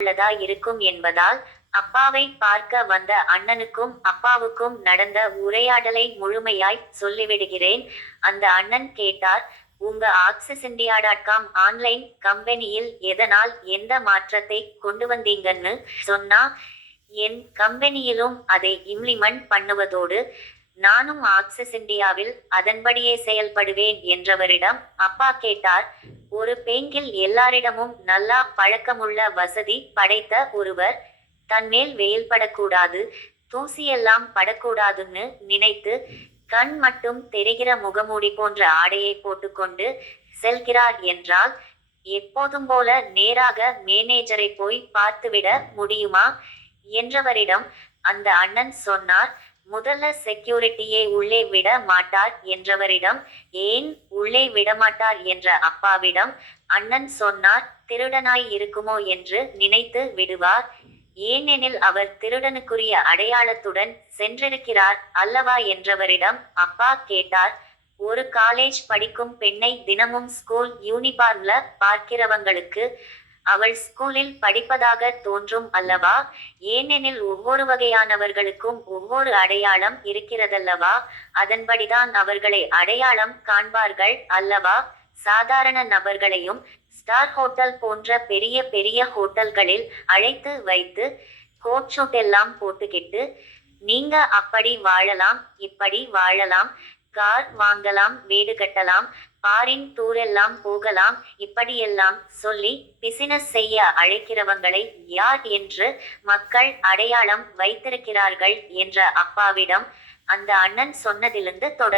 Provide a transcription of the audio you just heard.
உள்ளதா இருக்கும் என்பதால் அப்பாவை பார்க்க வந்த அண்ணனுக்கும் அப்பாவுக்கும் நடந்த உரையாடலை முழுமையாய் சொல்லிவிடுகிறேன். அந்த அண்ணன் கேட்டார், உங்க ஆக்சிஸ் ஆன்லைன் கம்பெனியில் எதனால் எந்த மாற்றத்தை கொண்டு வந்தீங்கன்னு சொன்னா, என் கம்பெனியிலும் அதை இம்ப்ளிமெண்ட் பண்ணுவதோடு நானும் ஆக்சிஸ் இந்தியாவில் அதன்படியே செயல்படுவேன் என்றவரிடம் அப்பா கேட்டார், ஒரு பேங்கில் எல்லாரிடமும் நல்லா பழக்கமுள்ள வசதி படைத்த ஒருவர் தன்மேல் வெயில் படக்கூடாது, தூசியெல்லாம் படக்கூடாதுன்னு நினைத்து கண் மட்டும் தெரிகிற முகமூடி போன்ற ஆடையை போட்டுக்கொண்டு செல்கிறார் என்றால் எப்போதும் போல நேராக மேனேஜரை போய் பார்த்துவிட முடியுமா என்றவரிடம் அந்த அண்ணன் சொன்னார், முதல்ல செக்யூரிட்டியே உள்ளே விட மாட்டார் என்றவரிடம் ஏன் உள்ளே விடமாட்டார் என்ற அப்பாவிடம் அண்ணன் சொன்னார், திருடனாய் இருக்குமோ என்று நினைத்து விடுவார், ஏனெனில் அவர் திருடனுக்குரிய அடையாளத்துடன் சென்றிருக்கிறார் அல்லவா என்றவரிடம் அப்பா கேட்டார், ஒரு காலேஜ் படிக்கும் பெண்ணை தினமும் ஸ்கூல் யூனிபார்ம்ல பார்க்கிறவங்களுக்கு அவள் ஸ்கூலில் படிப்பதாக தோன்றும் அல்லவா, ஏனெனில் ஒவ்வொரு வகையானவர்களுக்கும் ஒவ்வொரு அடையாளம் இருக்கிறதல்லவா, அதன்படிதான் அவர்களை அடையாளம் காண்பார்கள் அல்லவா. சாதாரண நபர்களையும் ஸ்டார் ஹோட்டல் போன்ற பெரிய பெரிய ஹோட்டல்களில் அழைத்து வைத்து கோட் ஷூட் எல்லாம் போட்டுக்கிட்டு நீங்க அப்படி வாழலாம், இப்படி வாழலாம், கார் வாங்கலாம், வீடு கட்டலாம், பாரின் டூரெல்லாம் போகலாம், இப்படியெல்லாம் சொல்லி பிசினஸ் செய்ய அழைக்கிறவங்களை யார் என்று மக்கள் அடையாளம் வைத்திருக்கிறார்கள் என்ற அப்பாவிடம் அந்த அண்ணன் சொன்னதிலிருந்து தொடர்